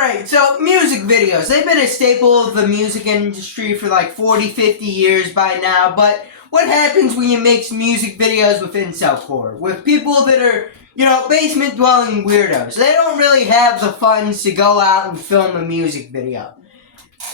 Alright, so music videos. They've been a staple of the music industry for like 40, 50 years by now, but what happens when you mix music videos with incelcore? With people that are, basement-dwelling weirdos. They don't really have the funds to go out and film a music video.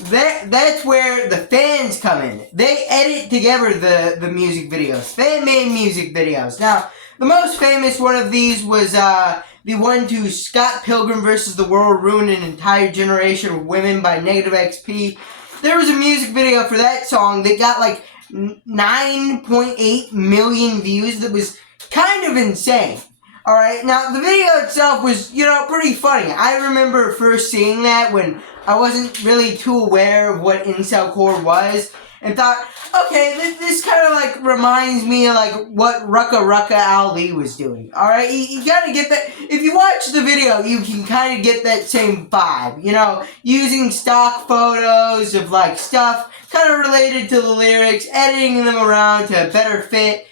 That's where the fans come in. They edit together the music videos. Fan-made music videos. Now, the most famous one of these was the one to Scott Pilgrim vs. the World Ruined an Entire Generation of Women by Negative XP. There was a music video for that song that got like 9.8 million views. That was kind of insane. Alright, now the video itself was, pretty funny. I remember first seeing that when I wasn't really too aware of what incelcore was, and thought, okay, this kind of like reminds me of like what Rucka Ali was doing. Alright, you gotta get that. If you watch the video, you can kind of get that same vibe. Using stock photos of like stuff kind of related to the lyrics, editing them around to better fit.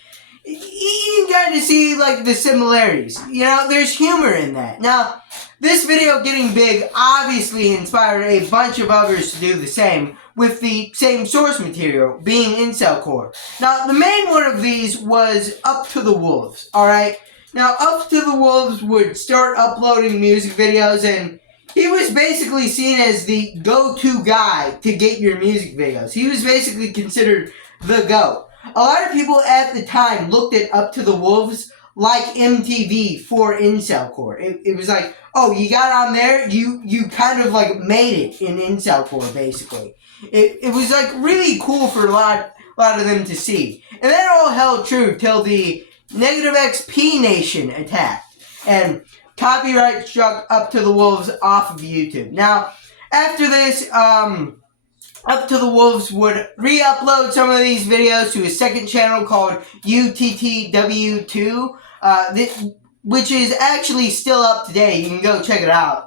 You can kind of see like the similarities. There's humor in that. Now, this video getting big obviously inspired a bunch of others to do the same, with the same source material, being incelcore. Now, the main one of these was Up to the Wolves, alright? Now, Up to the Wolves would start uploading music videos, and he was basically seen as the go-to guy to get your music videos. He was basically considered the GOAT. A lot of people at the time looked at Up to the Wolves like MTV for incelcore. It was like, oh, you got on there, you kind of like made it in incelcore, basically. It was like really cool for a lot of them to see. And that all held true till the Negative XP Nation attacked and copyright struck Up to the Wolves off of YouTube. Now, after this, Up to the Wolves would re-upload some of these videos to a second channel called UTTW2, which is actually still up today. You can go check it out.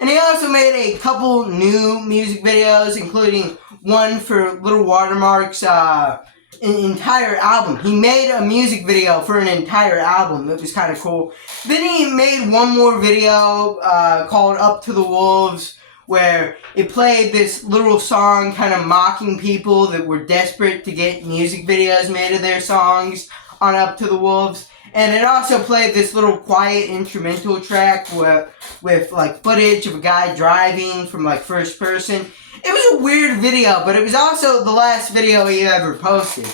And he also made a couple new music videos, including one for Little Watermark's entire album. He made a music video for an entire album. It was kind of cool. Then he made one more video called Up to the Wolves, where it played this little song kind of mocking people that were desperate to get music videos made of their songs on Up to the Wolves. And it also played this little quiet instrumental track with like footage of a guy driving from like first person. It was a weird video, but it was also the last video he ever posted.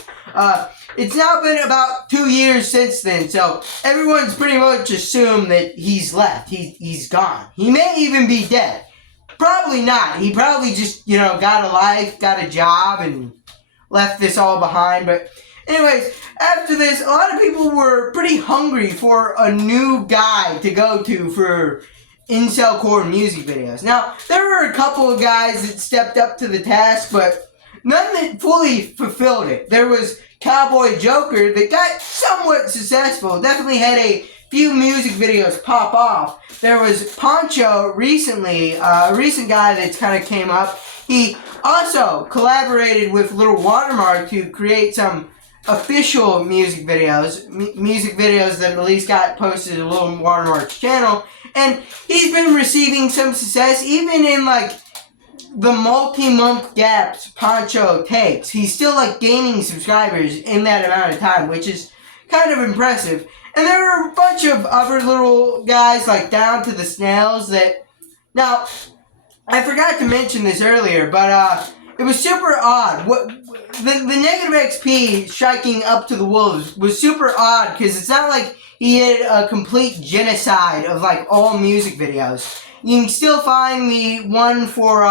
It's now been about 2 years since then, so everyone's pretty much assumed that he's left. He's gone. He may even be dead. Probably not. He probably just, got a life, got a job, and left this all behind. But anyways, after this, a lot of people were pretty hungry for a new guy to go to for incelcore music videos. Now, there were a couple of guys that stepped up to the task, but none that fully fulfilled it. There was Cowboy Joker that got somewhat successful, definitely had a few music videos pop off. There was Poncho recently, a recent guy that's kind of came up. He also collaborated with Little Watermark to create some official music videos that at least got posted to Little Watermark's channel, and he's been receiving some success even in like the multi-month gaps Poncho takes. He's still like gaining subscribers in that amount of time, which is kind of impressive. And there were a bunch of other little guys like Down to the Snails that, now, I forgot to mention this earlier, but it was super odd. The Negative XP striking Up to the Wolves was super odd because it's not like he had a complete genocide of like all music videos. You can still find the one for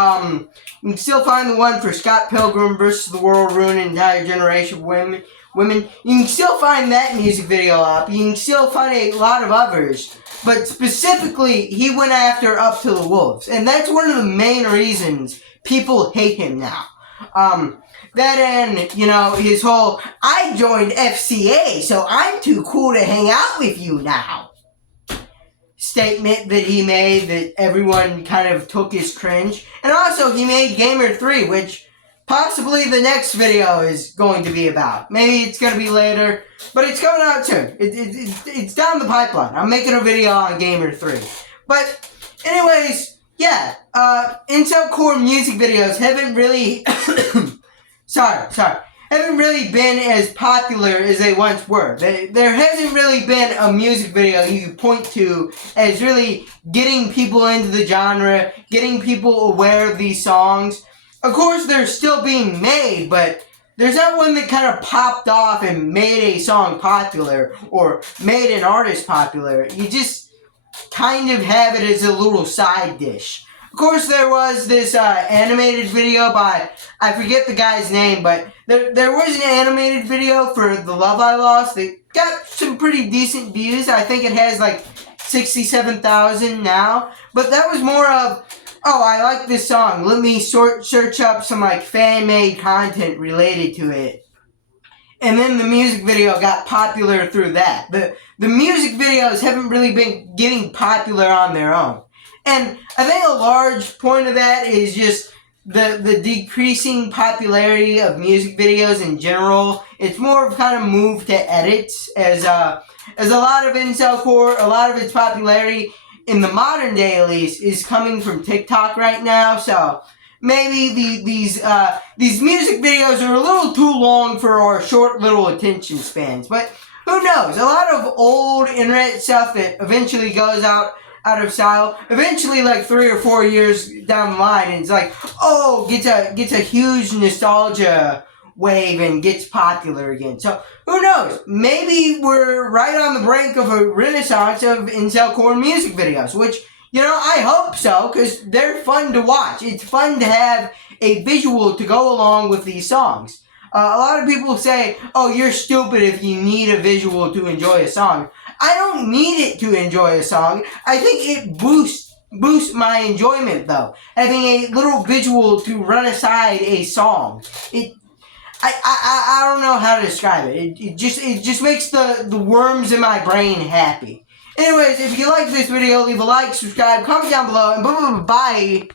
Scott Pilgrim vs. the World Ruined an Entire Generation of Women. You can still find that music video up. You can still find a lot of others. But specifically, he went after Up to the Wolves. And that's one of the main reasons people hate him now. That and, his whole, I joined FCA, so I'm too cool to hang out with you now statement that he made that everyone kind of took as cringe. And also, he made Gamer 3, which possibly the next video is going to be about. Maybe it's going to be later, but it's coming out soon. It's down the pipeline. I'm making a video on Gamer 3. But anyways, Yeah, incelcore music videos haven't really, sorry, haven't really been as popular as they once were. There hasn't really been a music video you can point to as really getting people into the genre, getting people aware of these songs. Of course, they're still being made, but there's not one that kind of popped off and made a song popular or made an artist popular. You just kind of have it as a little side dish. Of course, there was this animated video by, I forget the guy's name, but there was an animated video for The Love I Lost that got some pretty decent views. I think it has like 67,000 now. But that was more of, oh, I like this song. Let me search up some like fan-made content related to it. And then the music video got popular through that. The music videos haven't really been getting popular on their own. And I think a large point of that is just the decreasing popularity of music videos in general. It's more of kind of move to edits as a lot of incelcore, a lot of its popularity in the modern day at least is coming from TikTok right now. So maybe these music videos are a little too long for our short little attention spans. But who knows? A lot of old internet stuff that eventually goes out of style. Eventually, like 3 or 4 years down the line, and it's like, oh, gets a huge nostalgia wave and gets popular again. So who knows? Maybe we're right on the brink of a renaissance of incelcore music videos, which, you know, I hope so, because they're fun to watch. It's fun to have a visual to go along with these songs. A lot of people say, oh, you're stupid if you need a visual to enjoy a song. I don't need it to enjoy a song. I think it boosts my enjoyment, though. Having a little visual to run aside a song. I don't know how to describe it. It just makes the worms in my brain happy. Anyways, if you like this video, leave a like, subscribe, comment down below, and bye.